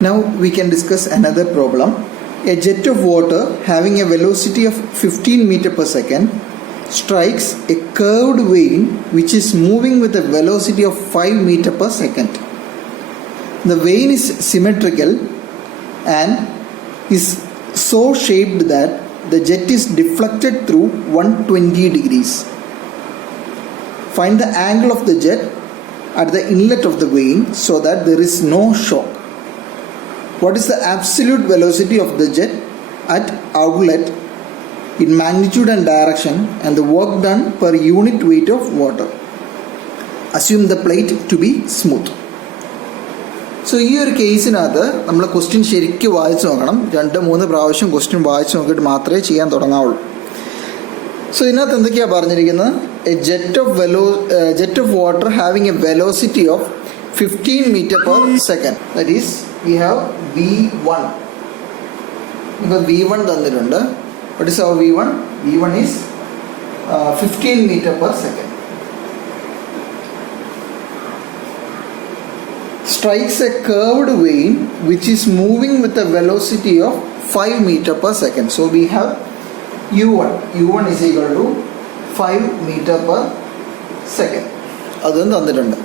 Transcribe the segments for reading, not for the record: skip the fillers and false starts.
Now we can discuss another problem. A jet of water having a velocity of 15 meter per second strikes a curved vein which is moving with a velocity of 5 meter per second. The vein is symmetrical and is so shaped that the jet is deflected through 120 degrees. Find the angle of the jet at the inlet of the vein so that there is no shock. What is the absolute velocity of the jet at outlet in magnitude and direction and the work done per unit weight of water? Assume the plate to be smooth. So ഈ ഒരു കേസിനകത്ത് നമ്മൾ question ശരിക്കും വായിച്ചു നോക്കണം. 2-3 പ്രാവശ്യം question വായിച്ചു നോക്കിയിട്ട് മാത്രമേ ചെയ്യാൻ തുടങ്ങാവുള്ളൂ. സോ ഇതിനകത്ത് എന്തൊക്കെയാണ് പറഞ്ഞിരിക്കുന്നത്? A jet of water having A velocity of 15 meter per second. That is, we have V1. ഇപ്പോൾ V1 തന്നിട്ടുണ്ട്. What is our V1? V1 is 15 meter per second. Strikes a curved vein which is moving with a velocity of 5 meter per second. So we have U1. U1 is equal to 5 meter per second. അതും തന്നിട്ടുണ്ട്.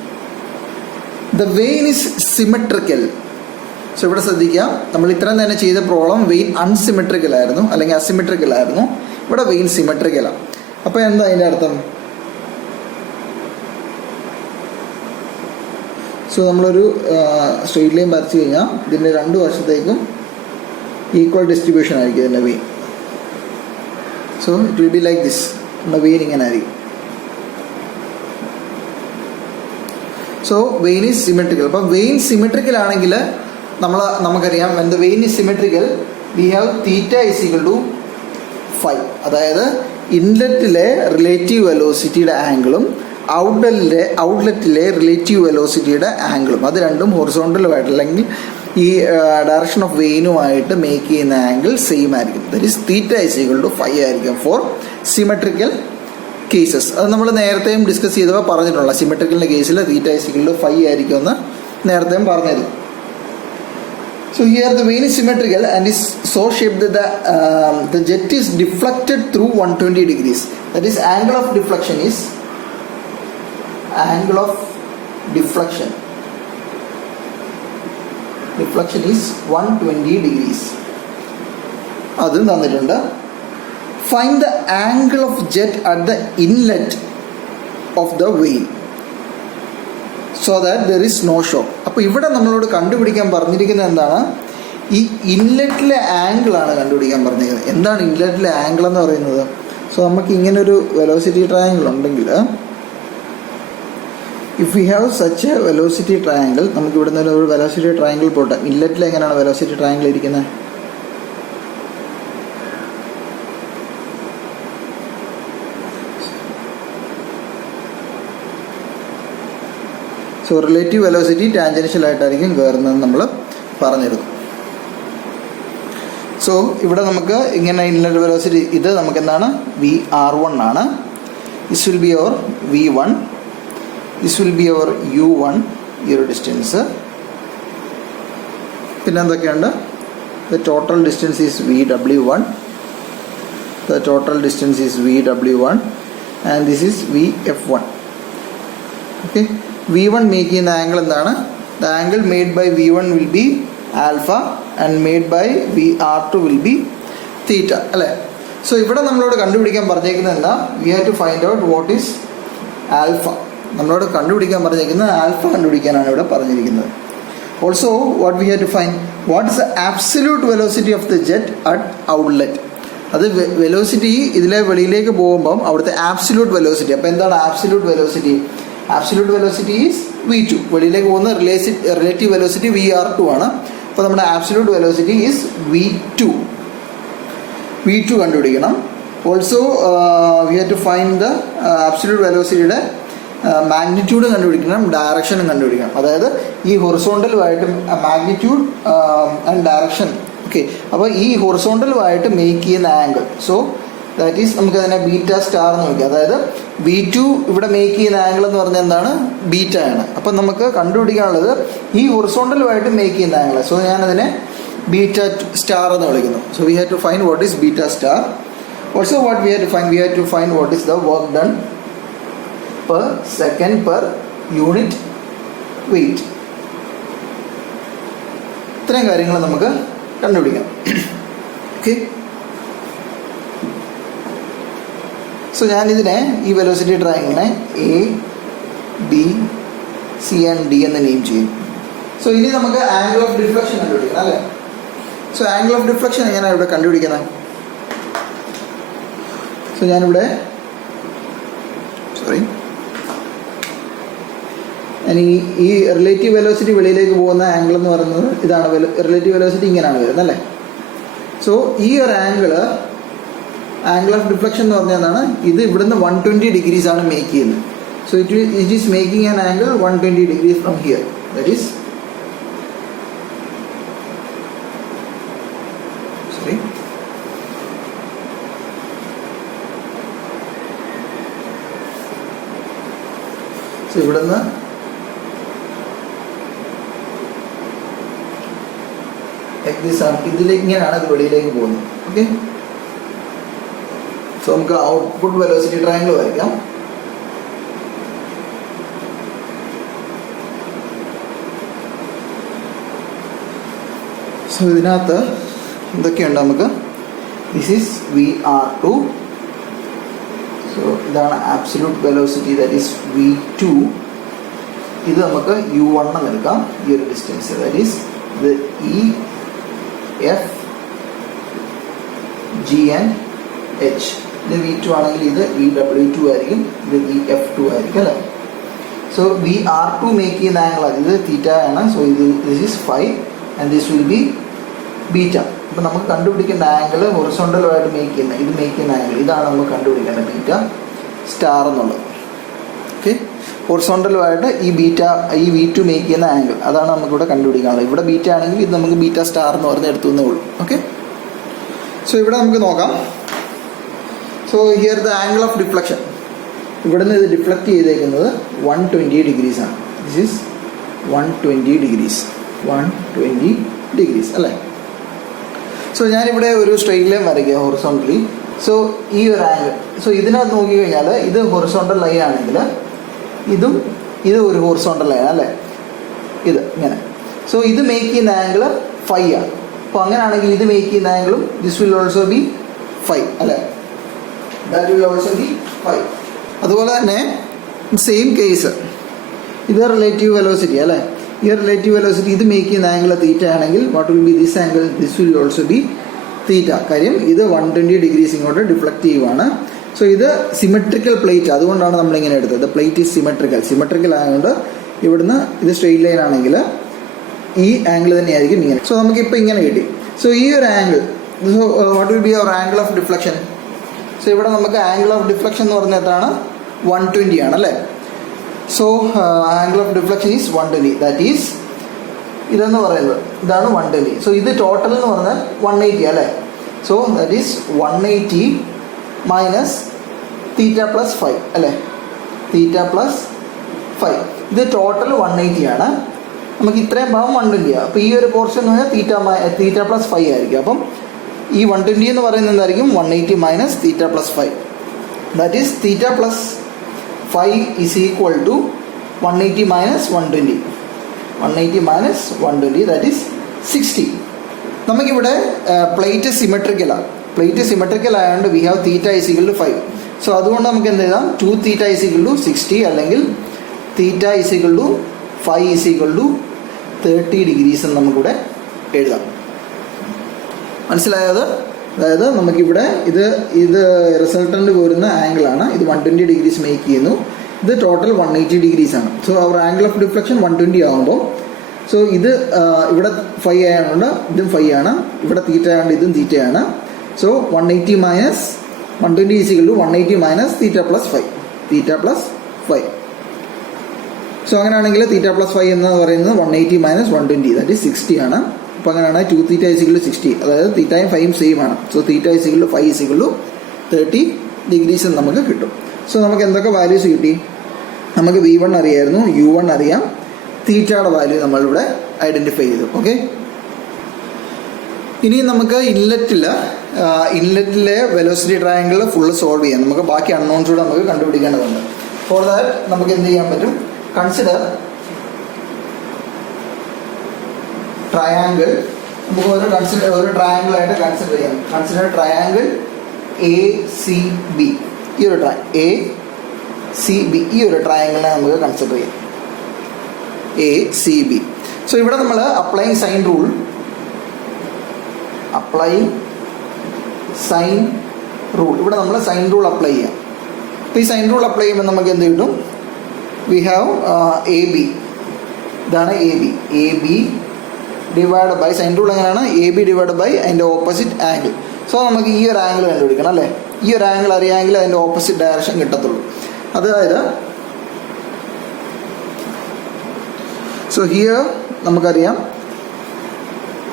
The vein is symmetrical. So ഇവിടെ ശ്രദ്ധിക്കാം, നമ്മൾ ഇത്രയും തന്നെ ചെയ്ത problem vein unsymmetrical ആയിരുന്നു അല്ലെങ്കിൽ അസിമെട്രിക്കൽ ആയിരുന്നു. ഇവിടെ വെയിൻ സിമെട്രിക്കലാണ്. അപ്പോൾ എന്താ അതിൻ്റെ അർത്ഥം? സോ നമ്മളൊരു സ്ട്രെയിറ്റ് ലൈൻ വരച്ച് കഴിഞ്ഞാൽ ഇതിൻ്റെ 2 വശത്തേക്കും ഈക്വൽ ഡിസ്ട്രിബ്യൂഷൻ ആയിരിക്കും ഇതിൻ്റെ vane. So it will be like this. നമ്മുടെ വെയിൻ ഇങ്ങനെ ആയിരിക്കും. So vane is symmetrical. അപ്പോൾ വെയിൻ സിമെട്രിക്കൽ ആണെങ്കിൽ നമുക്കറിയാം, when the vein is symmetrical we have theta is equal to 5. അതായത് ഇൻലെറ്റിലെ റിലേറ്റീവ് വെലോസിറ്റിയുടെ ആംഗിളും ഔട്ട്ലെറ്റിലെ റിലേറ്റീവ് വെലോസിറ്റിയുടെ ആംഗിളും അത് രണ്ടും ഹൊറിസോണ്ടലുമായിട്ട് അല്ലെങ്കിൽ ഈ ഡയറക്ഷൻ ഓഫ് വെയിനുമായിട്ട് മേക്ക് ചെയ്യുന്ന ആംഗിൾ സെയിം ആയിരിക്കും. That is theta is equal to 5 ആയിരിക്കും ഫോർ സിമെട്രിക്കൽ കേസസ്. അത് നമ്മൾ നേരത്തെയും ഡിസ്കസ് ചെയ്തപ്പോൾ പറഞ്ഞിട്ടുള്ള സിമെട്രിക്കലിൻ്റെ കേസിൽ തീറ്റ ഇസ് ഈക്വൽ ടു 5 ആയിരിക്കും എന്ന് നേരത്തെയും പറഞ്ഞത്. So here the vein is symmetrical and is so shaped that the jet is deflected through 120 degrees. That is, angle of deflection is 120 degrees. അതും തന്നിട്ടുണ്ട്. Find the angle of jet at the inlet of the vein so that there is no shock. അപ്പോൾ ഇവിടെ നമ്മളോട് കണ്ടുപിടിക്കാൻ പറഞ്ഞിരിക്കുന്നത് എന്താണ്? ഈ ഇൻലെറ്റിലെ ആംഗിളാണ് കണ്ടുപിടിക്കാൻ പറഞ്ഞിരിക്കുന്നത്. എന്താണ് ഇൻലെറ്റിലെ ആംഗിൾ എന്ന് പറയുന്നത്? സോ നമുക്ക് ഇങ്ങനൊരു വെലോസിറ്റി ട്രയാങ്കിൾ ഉണ്ടെങ്കിൽ, if we have such A velocity triangle, നമുക്ക് ഇവിടെ നിന്ന് ഒരു വെലോസിറ്റി ട്രയാങ്കിൾ പോട്ടെ. ഇൻലെറ്റിൽ എങ്ങനെയാണ് വെലോസിറ്റി ട്രയാങ്കിൾ ഇരിക്കുന്നത്? സോ റിലേറ്റീവ് വെലോസിറ്റി ടാൻജൻഷ്യൽ ആയിട്ടായിരിക്കും കയറുന്നത് നമ്മൾ പറഞ്ഞിരുന്നു. സോ ഇവിടെ നമുക്ക് ഇങ്ങനെ ഇൻലെറ്റ് വെലോസിറ്റി ഇത് നമുക്ക് എന്താണ്? VR1 ആണ്. This will be our V1, this will be our U1, ഈ ഒരു ഡിസ്റ്റൻസ്. പിന്നെ എന്തൊക്കെയുണ്ട്? The total distance is VW1, the total distance is VW1 and this is VF1. Okay, V1 make ചെയ്യുന്ന angle എന്താണ്? The angle made by V1 will be alpha and made by VR2 will be theta, അല്ലേ? So ഇവിടെ നമ്മളോട് കണ്ടുപിടിക്കാൻ പറഞ്ഞേക്കുന്നത് എന്താ? We have to find out what is alpha. നമ്മളോട് കണ്ടുപിടിക്കാൻ പറഞ്ഞേക്കുന്നത് ആൽഫ കണ്ടുപിടിക്കാനാണ് ഇവിടെ പറഞ്ഞിരിക്കുന്നത്. Also what we have to find what is the absolute velocity of the jet at outlet. അത് വെലോസിറ്റി ഇതിലെ വെളിയിലേക്ക് പോകുമ്പം അവിടുത്തെ ആബ്സല്യൂട്ട് വെലോസിറ്റി. അപ്പോൾ എന്താണ് absolute velocity? Absolute velocity is V2. വെളിയിലേക്ക് പോകുന്ന റിലേറ്റീവ് വെലോസിറ്റി VR2 ആണ്. അപ്പോൾ നമ്മുടെ ആബ്സല്യൂട്ട് വെലോസിറ്റി ഈസ് V2 കണ്ടുപിടിക്കണം. Also we have to find the absolute വെലോസിറ്റിയുടെ മാഗ്നിറ്റ്യൂഡ് കണ്ടുപിടിക്കണം, ഡയറക്ഷനും കണ്ടുപിടിക്കണം. അതായത് ഈ ഹൊറിസോണ്ടലുമായിട്ട് മാഗ്നിറ്റ്യൂഡ് ആൻഡ് ഡയറക്ഷൻ. ഓക്കെ, അപ്പോൾ ഈ ഹൊറിസോണ്ടലുമായിട്ട് മേക്ക് ചെയ്യുന്ന ആംഗിൾ. സോ ദാറ്റ് ഈസ് നമുക്ക് അതിനെ ബീറ്റ സ്റ്റാർ എന്ന് വിളിക്കാം. അതായത് V2 ഇവിടെ മേക്ക് ചെയ്യുന്ന ആംഗിൾ എന്ന് പറഞ്ഞാൽ എന്താണ്? ബീറ്റ ആണ്. അപ്പം നമുക്ക് കണ്ടുപിടിക്കാനുള്ളത് ഈ ഹൊറിസോണ്ടലുമായിട്ട് മേക്ക് ചെയ്യുന്ന ആംഗിൾ. സോ ഞാനതിനെ ബീറ്റ സ്റ്റാർ എന്ന് വിളിക്കുന്നു. So we have to find what is beta star. Also what we have to find what is the work done per second per unit weight. ഇത്രയും കാര്യങ്ങൾ നമുക്ക് കണ്ടുപിടിക്കാം. ഓക്കെ. സോ ഞാനിതിനെ ഈ velocity ട്രയാങ്കിളിനെ A, B, C and D എന്ന് name ചെയ്യും. So ഇനി നമുക്ക് ആംഗിൾ ഓഫ് ഡിഫ്ലക്ഷൻ കണ്ടുപിടിക്കണം അല്ലേ? സോ ആംഗിൾ ഓഫ് ഡിഫ്ലക്ഷൻ എങ്ങനെയാണ് ഇവിടെ കണ്ടുപിടിക്കുന്നത്? സോ ഞാനിവിടെ ഈ റിലേറ്റീവ് വെലോസിറ്റി വെളിയിലേക്ക് പോകുന്ന ആംഗിൾ എന്ന് പറയുന്നത് ഇതാണ്. റിലേറ്റീവ് വെലോസിറ്റി ഇങ്ങനെയാണ് വരുന്നത് അല്ലേ? സോ ഈ ഒരു ആംഗിൾ ഓഫ് ഡിഫ്ലക്ഷൻ എന്ന് പറഞ്ഞാൽ എന്താണ്? ഇത് ഇവിടുന്ന് 120 ഡിഗ്രീസ് ആണ് മേക്ക് ചെയ്യുന്നത്. So it is making an angle 120 degrees from here. That is so ഇവിടുന്ന് ഇതിലിങ്ങനെയാണ് ഇത് വെളിയിലേക്ക് പോകുന്നത്. ഓക്കെ. സോ നമുക്ക് ഔട്ട്പുട്ട് വെലോസിറ്റി ട്രയാങ്കിൾ വരയ്ക്കാം. സോ ഇതിനകത്ത് എന്തൊക്കെയുണ്ട് നമുക്ക്? This is VR2. സോ ഇതാണ് absolute velocity, that is V2. ഇത് നമുക്ക് U1 എന്ന് എടുക്കാം. ഈ ഒരു ഡിസ്റ്റൻസ് ദാറ്റ് ഈസ് ഇത് EF, G and H. ഇത് V2 ആണെങ്കിൽ ഇത് VW2 ആയിരിക്കും, ഇത് VF2 ആയിരിക്കും അല്ലേ? സോ VR2 മേക്ക് ചെയ്യുന്ന ആംഗിൾ ഇത് തീറ്റ ആണ്. So this is 5 and this will B beta. അപ്പം നമുക്ക് കണ്ടുപിടിക്കേണ്ട ആംഗിൾ ഹൊറിസോണ്ടലുമായിട്ട് മേക്ക് ചെയ്യുന്ന ആംഗിൾ ഇതാണ് നമുക്ക് കണ്ടുപിടിക്കേണ്ടത്, ബീറ്റ സ്റ്റാർ എന്നുള്ളത്. ഓക്കെ. ഹൊറിസോണ്ടലുമായിട്ട് ഈ V2 മേക്ക് ചെയ്യുന്ന ആംഗിൾ അതാണ് നമുക്കിവിടെ കണ്ടുപിടിക്കാനുള്ളത്. ഇവിടെ ബീറ്റ ആണെങ്കിൽ ഇത് നമുക്ക് ബീറ്റ സ്റ്റാർ എന്ന് പറഞ്ഞ് എടുത്തുവെന്നേ ഉള്ളൂ. ഓക്കെ. സോ ഇവിടെ നമുക്ക് നോക്കാം. So here the angle of deflection. ഇവിടുന്ന് ഇത് ഡിഫ്ലക്റ്റ് ചെയ്തേക്കുന്നത് 120 ഡിഗ്രീസ് ആണ്. ദിസ് ഈസ് 120 ഡിഗ്രീസ് അല്ലേ? സോ ഞാനിവിടെ ഒരു സ്ട്രെയിറ്റ് ലൈൻ വരയ്ക്കുക ഹൊറിസോണ്ടലി. സോ ഈ ഒരു ആംഗിൾ, സോ ഇതിനകത്ത് നോക്കിക്കഴിഞ്ഞാൽ ഇത് ഹൊറിസോണ്ടൽ ലൈൻ ആണെങ്കിൽ ഇത് ഒരു ഹൊറിസോണ്ടൽ ലൈൻ അല്ലേ? ഇത് ഇങ്ങനെ. സോ ഇത് മേക്ക് ചെയ്യുന്ന ആംഗിൾ 5 ആണ്. അപ്പോൾ അങ്ങനെയാണെങ്കിൽ ഇത് മേക്ക് ചെയ്യുന്ന ആംഗിളും ദിസ് വിൽ ഓൾസോ ബി 5 അല്ലേ? That will also be 5. അതുപോലെ തന്നെ സെയിം കേസ് ഇത് റിലേറ്റീവ് വെലോസിറ്റി അല്ലേ? ഈ റിലേറ്റീവ് വെലോസിറ്റി ഇത് മേക്ക് ചെയ്യുന്ന ആംഗിൾ തീറ്റ ആണെങ്കിൽ what will be this angle? This will also be theta. കാര്യം ഇത് 120 ഡിഗ്രീസ് ഇങ്ങോട്ട് ഡിഫ്ലക്റ്റ് ചെയ്യുവാണ്. സോ ഇത് സിമെട്രിക്കൽ പ്ലേറ്റ്, അതുകൊണ്ടാണ് നമ്മളിങ്ങനെ എടുത്തത്. പ്ലേറ്റ് ഈസ് സിമെട്രിക്കൽ ആയതുകൊണ്ട് ഇവിടുന്ന് ഇത് സ്ട്രെയിറ്റ് ലൈൻ ആണെങ്കിൽ ഈ ആംഗിൾ തന്നെയായിരിക്കും ഇങ്ങനെ. സോ നമുക്കിപ്പോൾ ഇങ്ങനെ കിട്ടി. സോ ഈ ഒരു angle, what will be our angle of deflection? So ഇവിടെ നമുക്ക് ആംഗിൾ ഓഫ് ഡിഫ്ലക്ഷൻ എന്ന് പറഞ്ഞാൽ എത്രയാണ്? 120 ആണ് അല്ലേ? So angle of deflection is 120. Is is ഇതെന്ന് പറയുന്നത് ഇതാണ് 120. സോ ഇത് ടോട്ടൽ എന്ന് പറഞ്ഞാൽ 180 അല്ലേ? So that is 180 minus theta plus 5 അല്ലേ? തീറ്റ പ്ലസ് 5. ഇത് ടോട്ടൽ 180 ആണ്. നമുക്ക് ഇത്രയും ഭാഗം 120 ആണ്. അപ്പോൾ ഈ ഒരു പോർഷൻ എന്ന് പറഞ്ഞാൽ തീറ്റ പ്ലസ് 5 ആയിരിക്കും. അപ്പം ഈ 120 എന്ന് പറയുന്നത് എന്തായിരിക്കും? 180 minus theta plus 5. That is theta plus 5 is equal to 180 minus 120. 180 minus 120 is ഈസ് 60. നമുക്കിവിടെ പ്ലേറ്റ് സിമെട്രിക്കലാണ്. പ്ലേറ്റ് സിമെട്രിക്കൽ ആയതുകൊണ്ട് we have theta is equal to 5. So അതുകൊണ്ട് നമുക്ക് എന്ത് എഴുതാം? 2 തീറ്റ ഈസ് ഈക്വൽ ടു 60 അല്ലെങ്കിൽ theta is equal to 5 is equal to 30 degrees എന്ന് നമുക്കിവിടെ എഴുതാം. മനസ്സിലായത്? അതായത് നമുക്കിവിടെ ഇത് റിസൾട്ടൻ്റ് പോരുന്ന ആംഗിളാണ്. ഇത് 120 ഡിഗ്രീസ് മേക്ക് ചെയ്യുന്നു. ഇത് ടോട്ടൽ 180 ഡിഗ്രീസ് ആണ്. So our angle of deflection 120 ആകുമ്പോൾ, സോ ഇത് ഇവിടെ 5 ആയതുകൊണ്ട് ഇതും 5 ആണ്. ഇവിടെ തീറ്റ ആയതുകൊണ്ട് ഇതും തീറ്റയാണ്. So 180 minus 120 is equal to 180 minus theta plus 5. Theta plus 5. So അങ്ങനെയാണെങ്കിൽ തീറ്റ പ്ലസ് 5 എന്ന് പറയുന്നത് 180 മൈനസ് 120 ദാറ്റ് ഈസ് 60 ആണ്. അപ്പോൾ അങ്ങനെയാണ് 2 തീറ്റ ഈസ് ഈക്വൽ ടു 60. അതായത് തീറ്റയും 5 സെയിം ആണ്. So theta is equal to 5 is equal to 30 degrees നമുക്ക് കിട്ടും. സോ നമുക്ക് എന്തൊക്കെ വാല്യൂസ് കിട്ടി? നമുക്ക് V1 അറിയായിരുന്നു, U1 അറിയാം, തീറ്റയുടെ വാല്യൂ നമ്മളിവിടെ ഐഡൻറ്റിഫൈ ചെയ്തു. ഓക്കെ, ഇനി നമുക്ക് ഇൻലെറ്റിലെ വെലോസിറ്റി ട്രയാങ്കിൾ ഫുള്ള് സോൾവ് ചെയ്യാം. നമുക്ക് ബാക്കി അൺനോൺസ് കൂടെ നമുക്ക് കണ്ടുപിടിക്കേണ്ടതുണ്ട്. ഫോർ ദാറ്റ് നമുക്ക് എന്ത് ചെയ്യാൻ പറ്റും? Consider triangle. നമുക്ക് ഒരു ട്രയാങ്കിൾ ആയിട്ട് കൺസിഡർ ചെയ്യാം. Consider triangle ACB. ഈ ഒരു ACB ഈ ഒരു ട്രയാങ്കിളിനെ നമുക്ക് കൺസിഡർ ചെയ്യാം. ACB. സോ ഇവിടെ നമ്മൾ അപ്ലൈയിങ് സൈൻ റൂൾ ഇവിടെ നമ്മൾ സൈൻ റൂൾ അപ്ലൈ ചെയ്യാം. അപ്പോൾ ഈ സൈൻ റൂൾ അപ്ലൈ ചെയ്യുമ്പോൾ നമുക്ക് എന്ത് കിട്ടും? We have AB. ഇതാണ് AB divide by, sine rule എങ്ങനെയാണ്? AB ഡിവൈഡ് ബൈ അതിൻ്റെ ഓപ്പോസിറ്റ് ആംഗിൾ. സോ നമുക്ക് ഈ ഒരു ആംഗിൾ കണ്ടുപിടിക്കണം അല്ലേ? ഈ ഒരു ആംഗിൾ അറിയാമെങ്കിൽ അതിൻ്റെ ഓപ്പോസിറ്റ് ഡയറക്ഷൻ കിട്ടത്തുള്ളൂ. അതായത് സോ ഹിയർ നമുക്കറിയാം,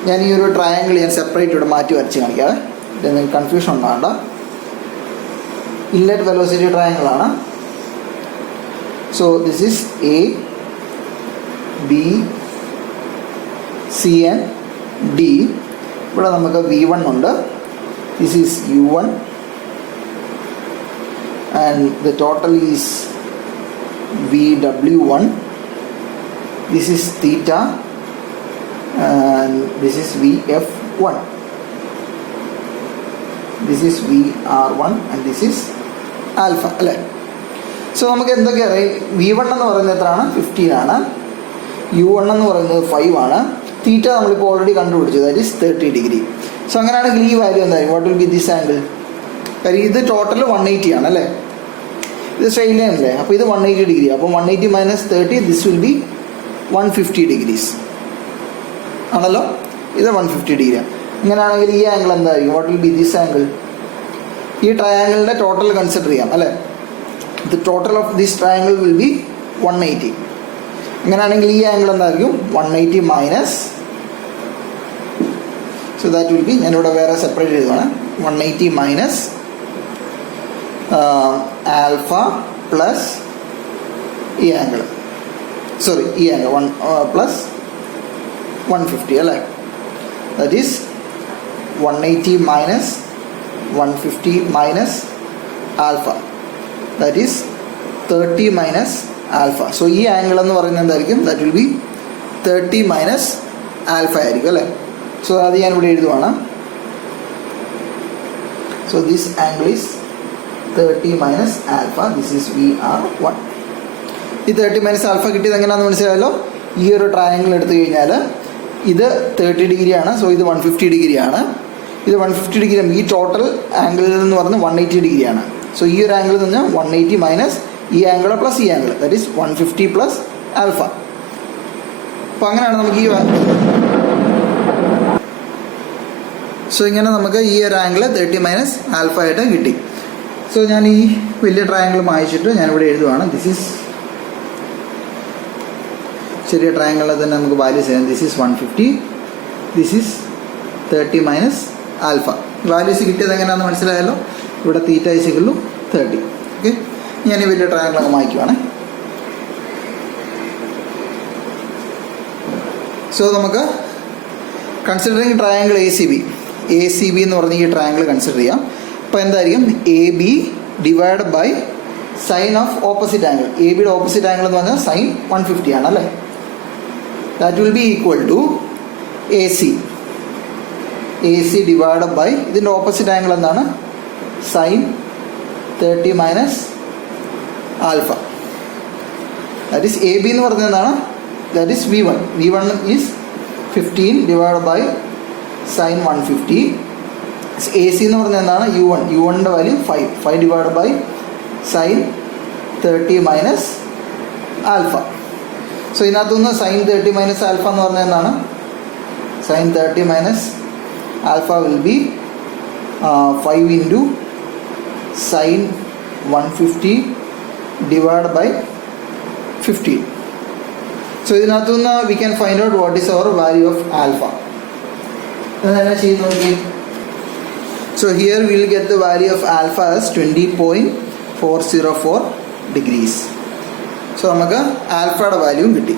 ഞാൻ ഈ ഒരു ട്രയാങ്കിൾ ഞാൻ സെപ്പറേറ്റ് ഇവിടെ മാറ്റി വരച്ച് കാണിക്കാതെ, നിങ്ങൾക്ക് കൺഫ്യൂഷൻ ഉണ്ടാകണ്ട. ഇൻലെറ്റ് വെലോസിറ്റി ട്രയാങ്കിളാണ്. So this is A, B, C and D. ഇവിടെ നമുക്ക് V1 ഉണ്ട്. This is U1 and the total is VW1. This is theta and this is VF1. This is VR1 and this is alpha അല്ലേ? So നമുക്ക് എന്തൊക്കെ അറിയാം? V1 എന്ന് പറയുന്നത് എത്രയാണ്? 15 ആണ്. U1 എന്ന് പറയുന്നത് 5 ആണ്. തീറ്റ നമ്മളിപ്പോൾ ഓൾറെഡി കണ്ടുപിടിച്ചു, ദാറ്റ് ഈസ് 30 ഡിഗ്രി. സോ അങ്ങനെയാണെങ്കിൽ ഈ വാല്യൂ എന്തായിരിക്കും? What will be this angle? കാര്യം ഇത് ടോട്ടൽ 180 ആണ് അല്ലേ? ഇത് സ്ട്രെയിറ്റ് ലൈൻ അല്ലേ? അപ്പോൾ ഇത് 180 ഡിഗ്രി. അപ്പോൾ 180 minus 30, this will B 150 degrees ആണല്ലോ. ഇത് 150 ഡിഗ്രിയാണ്. ഇങ്ങനെയാണെങ്കിൽ ഈ ആംഗിൾ എന്തായിരിക്കും? What will be this angle? ഈ ട്രയാങ്കിളിൻ്റെ ടോട്ടൽ കൺസിഡർ ചെയ്യാം അല്ലേ? The total of this triangle will be 180. ഇങ്ങനെയാണെങ്കിൽ ഈ ആംഗിൾ എന്തായിരിക്കും? 180 minus, so that will B, ഞാനിവിടെ വേറെ സെപ്പറേറ്റ് ചെയ്തതാണ്, 180 മൈനസ് ആൽഫ പ്ലസ് ഈ ആംഗിൾ, സോറി ഈ ആംഗിൾ 1 പ്ലസ് 150 അല്ലേ? That is 180 minus 150 minus alpha, that is 30 minus alpha. So ഈ ആംഗിൾ എന്ന് പറയുന്നത് എന്തായിരിക്കും? That will be 30 minus alpha ആയിരിക്കും അല്ലേ? സോ അത് ഞാനിവിടെ എഴുതുവാണ്. So this angle is 30 minus alpha. This is VR1. ഈ 30 മൈനസ് ആൽഫ കിട്ടിയത് എങ്ങനെയാണെന്ന് മനസ്സിലായല്ലോ? ഈ ഒരു ട്രയാങ്കിൾ എടുത്തു കഴിഞ്ഞാൽ ഇത് 30 ഡിഗ്രിയാണ്. സോ ഇത് 150 ഡിഗ്രിയാണ്. ഇത് 150 ഡിഗ്രി. ഈ ടോട്ടൽ ആംഗിൾ എന്ന് പറയുന്നത് 180 ഡിഗ്രിയാണ്. സോ ഈ ഒരു ആംഗിൾ എന്ന് പറഞ്ഞാൽ 180 മൈനസ് ഈ ആംഗിൾ പ്ലസ് ഈ angle, that is 150 plus alpha. അപ്പോൾ അങ്ങനെയാണ് നമുക്ക് ഈ, സോ ഇങ്ങനെ നമുക്ക് ഈ ഒരു ആംഗിൾ 30 മൈനസ് ആൽഫ ആയിട്ട് കിട്ടി. സോ ഞാൻ ഈ വലിയ ട്രയാങ്കിൾ മായിച്ചിട്ട് ഞാനിവിടെ എഴുതുവാണ്. ദിസ് ഈസ് ചെറിയ ട്രയാങ്കിളിൽ തന്നെ നമുക്ക് വാല്യൂസ് ചെയ്യാം. This is 150, this is 30 minus alpha. Values കിട്ടിയത് എങ്ങനെയാണെന്ന് മനസ്സിലായല്ലോ? ഇവിടെ theta is equal to 30. Okay, ഞാൻ ഈ വലിയ ട്രയാങ്കിൾ അങ്ങ് മായ്ക്കുവാണ്. സോ നമുക്ക് കൺസിഡറിങ് ട്രയാങ്കിൾ ACB എന്ന് പറഞ്ഞ ഈ ട്രയാങ്കിൾ കൺസിഡർ ചെയ്യാം. അപ്പോൾ എന്തായിരിക്കും? AB divide by sine of opposite angle. ABയുടെ ഓപ്പോസിറ്റ് ആംഗിൾ എന്ന് പറഞ്ഞാൽ സൈൻ 150 ആണ് അല്ലേ? That will be equal to AC divide by, ഇതിൻ്റെ ഓപ്പോസിറ്റ് ആംഗിൾ എന്താണ്? Sine 30 minus alpha. That is AB എന്ന് പറഞ്ഞത് എന്താണ്? That is V1 is 15 divide by sine 150. AC എന്ന് പറഞ്ഞത് എന്താണ്? U1ൻ്റെ value 5 divide by sine 30 minus alpha. So ഇതിനകത്തുനിന്ന് സൈൻ 30 മൈനസ് ആൽഫ എന്ന് പറഞ്ഞത് എന്താണ്? Sine 30 minus alpha will be 5 into sine 150 divide by 15. So ഇതിനകത്തുനിന്ന് we can find out what is our value of alpha. ഇതെല്ലാം ചെയ്ത് നോക്കി. So here we will get the value of alpha as 20.404 degrees. So നമുക്ക് ആൽഫയുടെ value കിട്ടി.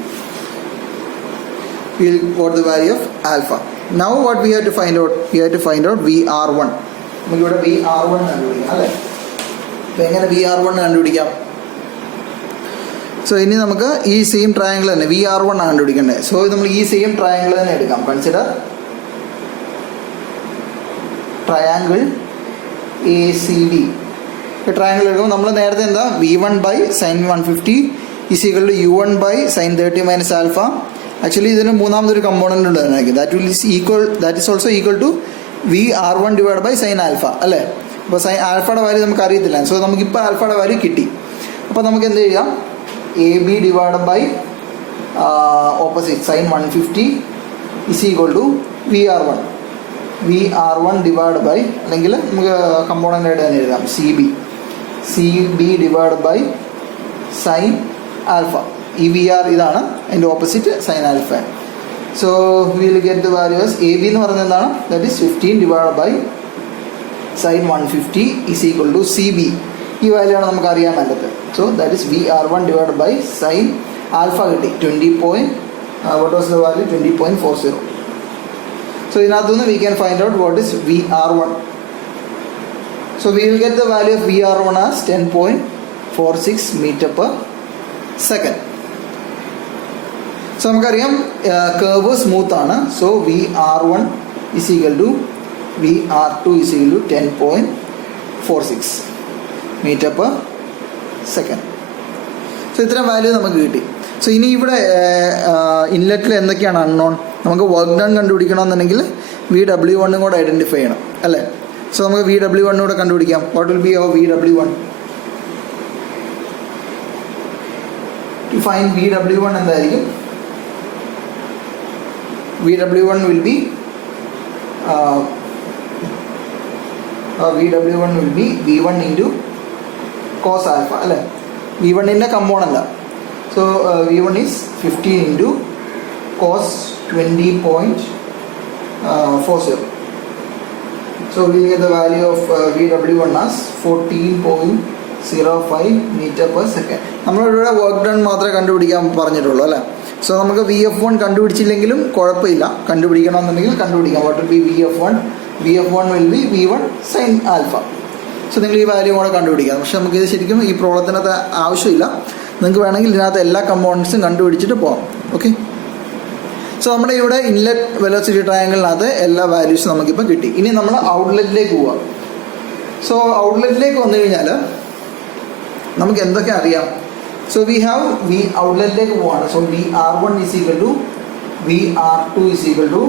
We will got the value of alpha. Now what we have to find out? We have to find out VR1. നമുക്ക് ഇവിടെ VR1 കണ്ടുപിടിക്കാം അല്ലേ? അപ്പോൾ എങ്ങനെ VR1 കണ്ടുപിടിക്കാം? സോ ഇനി നമുക്ക് ഈ സെയിം ട്രയാങ്കിൾ തന്നെ VR1 ആണ് കണ്ടുപിടിക്കേണ്ടത്. സോ നമ്മൾ ഈ സെയിം ട്രയാങ്കിൾ തന്നെ എടുക്കാം. Consider triangle ACD. ട്രയാങ്കിൾ എടുക്കുമ്പോൾ നമ്മൾ നേരത്തെ എന്താ V1 by sin 150 is equal to U1 by sin 30 minus alpha. Actually ഇതിന് മൂന്നാമതൊരു കമ്പോണൻ്റ് ഉണ്ട് അതിനായിരിക്കും. That is also equal to VR1 divide by sine alpha അല്ലേ. അപ്പോൾ സൈൻ ആൽഫയുടെ വാല്യൂ നമുക്ക് അറിയത്തില്ല. സോ നമുക്കിപ്പോൾ ആൽഫയുടെ വാല്യൂ കിട്ടി. അപ്പോൾ നമുക്ക് എന്ത് ചെയ്യാം? AB divide by opposite sine 150 is equal to VR1 divide by, അല്ലെങ്കിൽ നമുക്ക് കമ്പോണൻ്റ് ആയിട്ട് തന്നെ എഴുതാം CB divide by sine alpha. ഈ VR ഇതാണ്, അതിൻ്റെ opposite sine alpha. So will get the values. AB എന്ന് പറയുന്നത് എന്താണ്? That is 15 divide by sine 150 is equal to CB. ഈ വാല്യൂ ആണ് നമുക്ക് അറിയാൻ വേണ്ടത്. So that is VR1 divide by sine alpha കിട്ടി 20. Was the value? 20.40. സോ ഇതിനകത്തുനിന്ന് we can find out what is VR1. So we will get the value of VR1 as 10.46 metre per second. So നമുക്കറിയാം curve smooth ആണ്. So VR1 is equal to VR2 is equal to 10.46 metre per second. So ഇത്രയും value നമുക്ക് കിട്ടി. So ഇനി ഇവിടെ ഇൻലെറ്റിൽ എന്തൊക്കെയാണ് unknown? നമുക്ക് work done കണ്ടുപിടിക്കണമെന്നുണ്ടെങ്കിൽ VW1 കൂടെ ഐഡൻറ്റിഫൈ ചെയ്യണം അല്ലേ. സോ നമുക്ക് VW1 കൂടെ കണ്ടുപിടിക്കാം. What will be our VW1? To find VW1 എന്തായിരിക്കും? VW1 will be V1 into cos alpha അല്ലേ. V1ൻ്റെ കമ്പോണല്ല. So V1 is 15 into cos 20.40. So we get the value of VW1 as 14.05 meter per second. നമ്മളിവിടെ work done മാത്രമേ കണ്ടുപിടിക്കാൻ പറഞ്ഞിട്ടുള്ളൂ അല്ലേ. So നമുക്ക് VF1 കണ്ടുപിടിച്ചില്ലെങ്കിലും കുഴപ്പമില്ല, കണ്ടുപിടിക്കണമെന്നുണ്ടെങ്കിൽ കണ്ടുപിടിക്കാം. What will B VF1? VF1 will be V1 sin alpha. So നിങ്ങൾ ഈ വാല്യൂ കൂടെ കണ്ടുപിടിക്കാം. പക്ഷെ നമുക്കിത് ശരിക്കും ഈ പ്രോബ്ലത്തിനകത്ത് ആവശ്യമില്ല. നിങ്ങൾക്ക് വേണമെങ്കിൽ ഇതിനകത്ത് എല്ലാ കമ്പോണൻസും കണ്ടുപിടിച്ചിട്ട് പോകാം. ഓക്കെ. സോ നമ്മുടെ ഇവിടെ ഇൻലെറ്റ് വെലോസിറ്റി ട്രയാങ്കിളിനകത്ത് എല്ലാ വാല്യൂസും നമുക്കിപ്പോൾ കിട്ടി. ഇനി നമ്മൾ ഔട്ട്ലെറ്റിലേക്ക് പോവാം. സോ ഔട്ട്ലെറ്റിലേക്ക് വന്നു കഴിഞ്ഞാൽ നമുക്ക് എന്തൊക്കെ അറിയാം? സോ വി ഹാവ് ഔട്ട്ലെറ്റിലേക്ക് പോവാണ്. So VR1 is equal to VR2 is equal to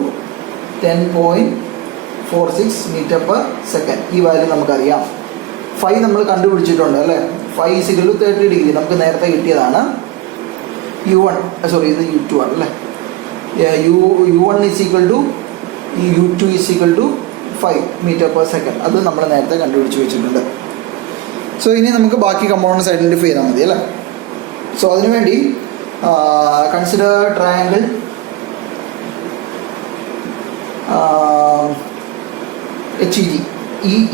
10.46 metre per second. ഈ വാല്യൂ നമുക്കറിയാം. ഫൈ നമ്മൾ കണ്ടുപിടിച്ചിട്ടുണ്ട് അല്ലേ. Phi is equal to 30 degree നമുക്ക് നേരത്തെ കിട്ടിയതാണ്. U1 ഇത് U2 ആണ് അല്ലേ. U1 is equal to U2 is equal to 5 metre per second. അത് നമ്മൾ നേരത്തെ കണ്ടുപിടിച്ച് വെച്ചിട്ടുണ്ട്. സോ ഇനി നമുക്ക് ബാക്കി കമ്പോണൻസ് ഐഡൻറ്റിഫൈ ചെയ്താൽ മതി അല്ലേ. സോ അതിനുവേണ്ടി കൺസിഡർ ട്രയാങ്കിൾ HEG.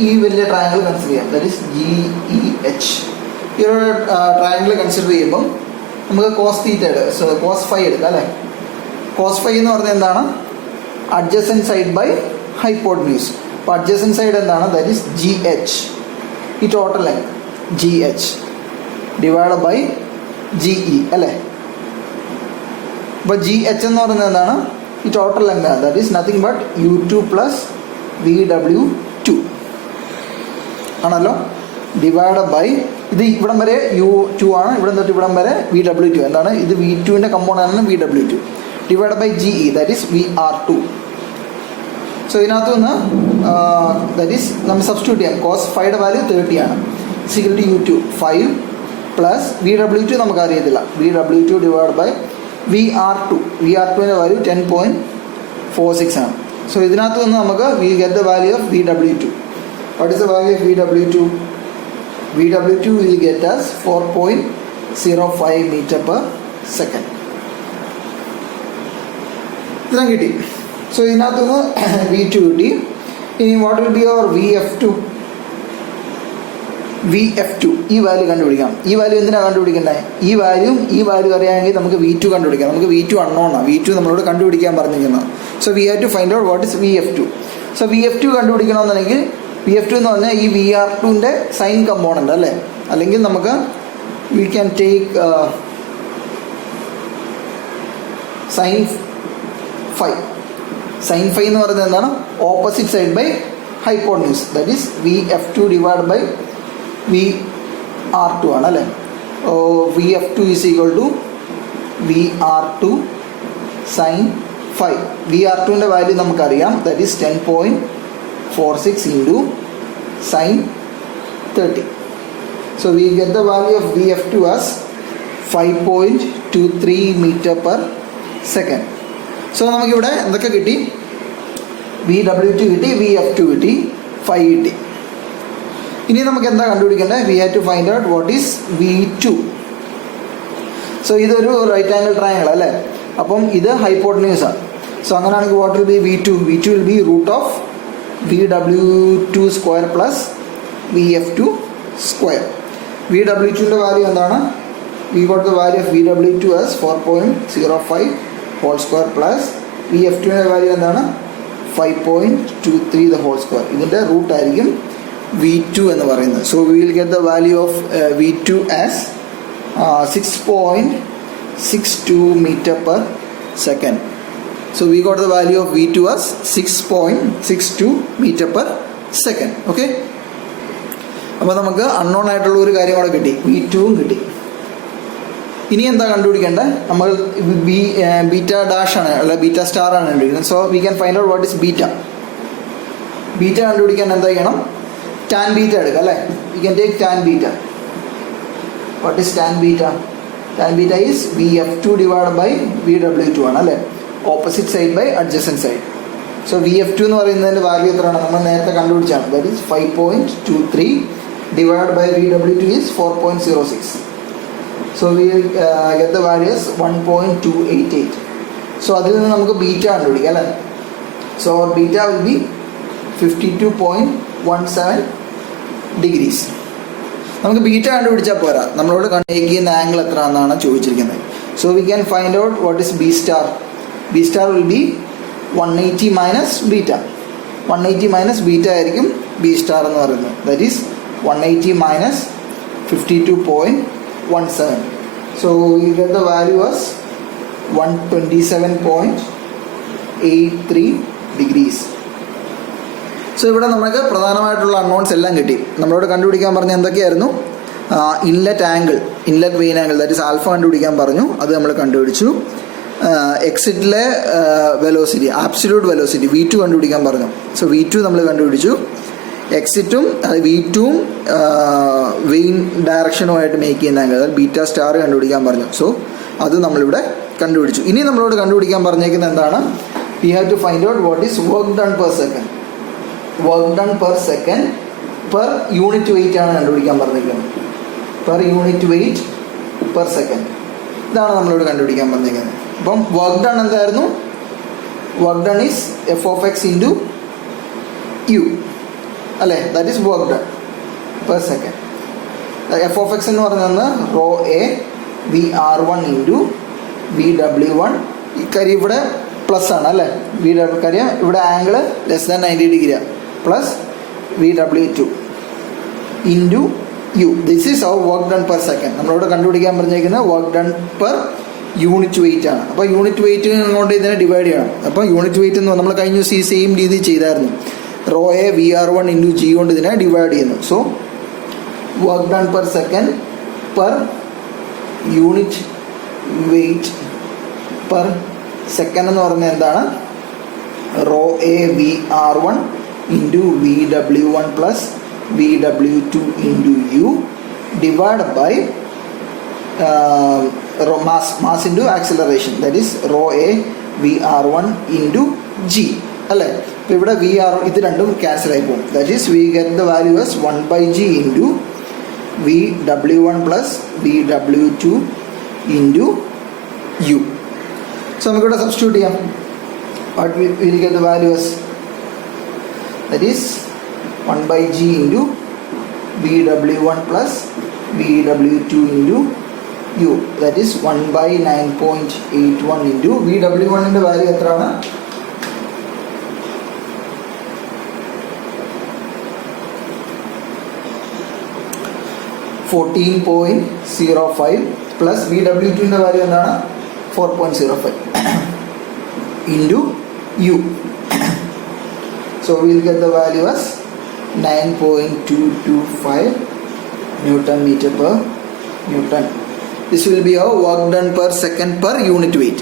ഈ വലിയ ട്രയാങ്കിൾ കൺസിഡർ ചെയ്യാം. That is GEH. ഈ ഒരു ട്രയാങ്കിൾ കൺസിഡർ ചെയ്യുമ്പം നമുക്ക് കോസ് തീറ്റയുടെ കോസ് ഫൈ എടുക്കാം അല്ലേ. കോസ് ഫൈ എന്ന് പറഞ്ഞാൽ എന്താണ്? Adjacent side by hypotenuse. അപ്പോൾ അഡ്ജസൻറ്റ് സൈഡ് എന്താണ്? That is GH. ഈ total length GH divide by GE അല്ലേ. അപ്പോൾ GH എന്ന് പറയുന്നത് എന്താണ്? ഈ ടോട്ടൽ ലെങ്ത് ആണ്. That is nothing but U2 plus VW2 ആണല്ലോ. ഡിവൈഡ് ബൈ ഇത് ഇവിടം വരെ U2 ആണ്, ഇവിടെ തൊട്ട് ഇവിടം വരെ VW2 എന്താണ്? ഇത് V2ൻ്റെ കമ്പോണൻ്റാണ് VW2 divide by GE that is VR2. So ഇതിനകത്ത് നിന്ന് ദാറ്റ് ഈസ് നമ്മൾ സബ്സ്റ്റിറ്റ്യൂട്ട് ചെയ്യാം. കോസ് ഫൈയുടെ വാല്യൂ 30 ആണ്. Equal to U2 5 plus VW2 നമുക്ക് അറിയത്തില്ല. VW2 ഡിവൈഡ് ബൈ VR2ൻ്റെ വാല്യൂ 10.46 ആണ്. സോ ഇതിനകത്ത് നിന്ന് നമുക്ക് V get the value of VW2. What is the value of VW2? VW2 will get us 4.05 meter per second. ഇത്രയും കിട്ടി. സോ ഇതിനകത്ത് നിന്ന് V2 കിട്ടി. ഇനി what will be our VF2 ഈ വാല്യൂ കണ്ടുപിടിക്കണം. ഈ വാല്യൂ എന്തിനാണ് കണ്ടുപിടിക്കേണ്ടത്? ഈ വാല്യൂ അറിയാമെങ്കിൽ നമുക്ക് V2 കണ്ടുപിടിക്കാം. നമുക്ക് V2 അൺനോണാണ്. V2 നമ്മളോട് കണ്ടുപിടിക്കാൻ പറഞ്ഞിരിക്കുന്നത്. So we have to find out what is VF2. So VF2 കണ്ടുപിടിക്കണമെന്നുണ്ടെങ്കിൽ VF2 എന്ന് പറഞ്ഞാൽ ഈ VR2ൻ്റെ സൈൻ കമ്പോണൻ്റ് അല്ലേ, അല്ലെങ്കിൽ നമുക്ക് we can take sine phi എന്ന് പറയുന്നത് എന്താണ്? Opposite side by hypotenuse. That is VF2 divide by VR2 ആണ് അല്ലേ. VF2 is equal to VR2 sine phi. VR2ൻ്റെ വാല്യൂ നമുക്കറിയാം. That is 10.46 into sine 30. So we get the value of VF2 as 5.23 meter per second. So നമുക്കിവിടെ എന്തൊക്കെ കിട്ടി? VW2 കിട്ടി, VF2 കിട്ടി, phi കിട്ടി. ഇനി നമുക്ക് എന്താ കണ്ടുപിടിക്കേണ്ടത്? We have to find out what is V2. So ഇതൊരു റൈറ്റ് ആംഗിൾ ട്രയാങ്കിൾ അല്ലേ, അപ്പം ഇത് ഹൈപ്പോട്ടന്യൂസ് ആണ്. സോ അങ്ങനെയാണെങ്കിൽ what will be V2 will be root of VW2 square plus VF2 square. VW2ൻ്റെ വാല്യൂ എന്താണ്? We got the value of VW2 as 4.05 whole square plus VF2ൻ്റെ value എന്താണ്? 5.23 ദ ഹോൾ സ്ക്വയർ. ഇതിൻ്റെ റൂട്ട് ആയിരിക്കും V2 എന്ന് പറയുന്നത്. So we will get the value of V2 as 6.62 meter per second. So we got the value of V2 as 6.62 meter per second. Okay. അപ്പോൾ നമുക്ക് unknown ആയിട്ടുള്ള ഒരു കാര്യം കൂടെ കിട്ടി, V2 കിട്ടി. ഇനി എന്താ കണ്ടുപിടിക്കേണ്ടത്? നമ്മൾ ബീറ്റ ഡാഷ് ആണ് അല്ല ബീറ്റ സ്റ്റാർ ആണ് കണ്ടുപിടിക്കുന്നത്. So we can find out what is beta. കണ്ടുപിടിക്കാൻ എന്താ ചെയ്യണം? ടാൻ ബീറ്റ എടുക്കാം അല്ലേ. We can take tan beta. What is tan beta? Tan beta is VF2 divide by VW2 ആണ് അല്ലേ, opposite side by adjacent side. So VF2 എന്ന് പറയുന്നതിൻ്റെ value എത്രയാണ്? നമ്മൾ നേരത്തെ കണ്ടുപിടിച്ചാണ്. That is 5.23 divide by VW2 is 4.06. So we get the value is 1.288. So അതിൽ നിന്ന് നമുക്ക് ബീറ്റ കണ്ടുപിടിക്കാം അല്ലേ. So beta will be 52.17 degrees. നമുക്ക് ബീറ്റ കണ്ടുപിടിച്ചാൽ പോരാ, നമ്മളോട് ടേക്ക് ചെയ്യുന്ന ആംഗിൾ എത്ര എന്നാണ് ചോദിച്ചിരിക്കുന്നത്. So we can find out what is B star. B star will be 180 minus beta. 180 minus beta ആയിരിക്കും B സ്റ്റാർ എന്ന് പറയുന്നത്. That is 180 minus 52.17. So we get the value was 127.83 degrees. So ഇവിടെ നമുക്ക് പ്രധാനമായിട്ടുള്ള unknowns എല്ലാം കിട്ടി. നമ്മളോട് കണ്ടുപിടിക്കാൻ പറഞ്ഞ എന്തൊക്കെയായിരുന്നു? Inlet vane angle that is alpha കണ്ടുപിടിക്കാൻ പറഞ്ഞു, അത് നമ്മൾ കണ്ടുപിടിച്ചു. എക്സിറ്റിലെ വെലോസിറ്റി, ആബ്സല്യൂട്ട് വെലോസിറ്റി V2 കണ്ടുപിടിക്കാൻ പറഞ്ഞു. സോ V2 നമ്മൾ കണ്ടുപിടിച്ചു. എക്സിറ്റും V2ഉം വെയിൻ ഡയറക്ഷനുമായിട്ട് മേക്ക് ചെയ്യുന്ന ആംഗിൾ അതായത് ബീറ്റ സ്റ്റാർ കണ്ടുപിടിക്കാൻ പറഞ്ഞു. സോ അത് നമ്മളിവിടെ കണ്ടുപിടിച്ചു. ഇനി നമ്മളോട് കണ്ടുപിടിക്കാൻ പറഞ്ഞേക്കുന്നത് എന്താണ്? We have to find out what is work done per second. Work done per second per unit weight ആണ് കണ്ടുപിടിക്കാൻ പറഞ്ഞിരിക്കുന്നത്. Per unit weight per second, ഇതാണ് നമ്മളോട് കണ്ടുപിടിക്കാൻ പറഞ്ഞിരിക്കുന്നത്. അപ്പം വർക്ക് ഡൺ എന്തായിരുന്നു? Work done is f(x) into u അല്ലേ, that is work done per second. f(x) എന്ന് പറയുന്നത് ρA VR1 ഇൻറ്റു VW1. ഈ കാര്യം ഇവിടെ പ്ലസ് ആണ് അല്ലേ, കാര്യം ഇവിടെ angle less than 90 degree plus VW2 into u. This is our work done per second. നമ്മളോട് കണ്ടുപിടിക്കാൻ പറഞ്ഞേക്കുന്നത് work done per unit weight ആണ്. അപ്പോൾ യൂണിറ്റ് വെയിറ്റ് കൊണ്ട് ഇതിനെ ഡിവൈഡ് ചെയ്യണം. അപ്പോൾ യൂണിറ്റ് വെയിറ്റ് എന്ന് നമ്മൾ കഴിഞ്ഞ ദിവസം ഈ സെയിം രീതി ചെയ്തായിരുന്നു. ρA VR1 ഇൻറ്റു G കൊണ്ട് ഇതിനെ ഡിവൈഡ് ചെയ്യുന്നു. So work done per second per unit weight per second എന്ന് പറഞ്ഞാൽ എന്താണ്? ρA VR1 into VW1 plus VW2 into u divide by mass into acceleration that is ρA VR1 into G അല്ലേ. അപ്പോൾ ഇവിടെ VR ഇത് രണ്ടും cancel ആയി പോകും. That is V get the value as 1/g into VW1 plus VW2 into u. So നമുക്കിവിടെ substitute ചെയ്യാം. What will get the value as that is 1 by G into VW1 plus VW2 into U, that is 1 by 9.81 into VW1 ന്റെ value എത്രയാണ്? 14.05 plus VW2 ന്റെ value എന്താണ്? 4.05 into U. So we will get the value as 9.225 Newton meter per Newton. This will be our work done per second per unit weight.